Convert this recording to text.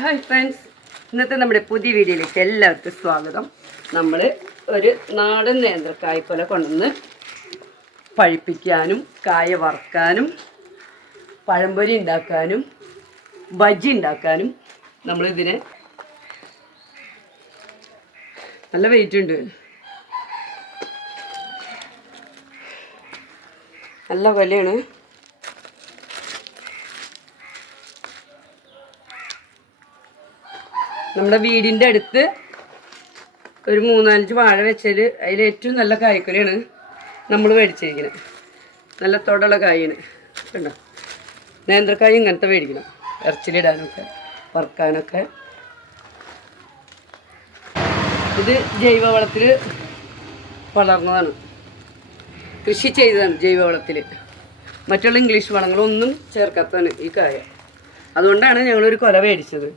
Hi friends, ഇന്നത്തെ നമ്മുടെ പുതിയ വീഡിയോയിലേക്ക് എല്ലാവർക്കും സ്വാഗതം. നമ്മൾ ഒരു നാടൻ നേന്ത്രക്കായ്ക്കൊല കൊണ്ടുവന്ന് പഴുപ്പിക്കാനും കായ വറുക്കാനും പഴംപൊരി ഉണ്ടാക്കാനും ബജ്ജി ഉണ്ടാക്കാനും നമ്മളിതിനെ നല്ല വെയിറ്റ് ഉണ്ട്, നല്ല വിലയാണ്. നമ്മുടെ വീടിൻ്റെ അടുത്ത് ഒരു 3-5 വാഴ വെച്ചാൽ അതിൽ ഏറ്റവും നല്ല കായ്ക്കൊലയാണ് നമ്മൾ മേടിച്ചിരിക്കുന്നത്. നല്ല തൊടുള്ള കായാണ് കണ്ടോ. നേന്ത്രക്കായ ഇങ്ങനത്തെ മേടിക്കണം, ഇറച്ചിലിടാനൊക്കെ വറുക്കാനൊക്കെ. ഇത് ജൈവവളത്തിൽ വളർന്നതാണ്, കൃഷി ചെയ്തതാണ് ജൈവവളത്തിൽ. മറ്റുള്ള ഇംഗ്ലീഷ് വളങ്ങളൊന്നും ചേർക്കാത്തതാണ് ഈ കായ. അതുകൊണ്ടാണ് ഞങ്ങളൊരു കൊല മേടിച്ചത്.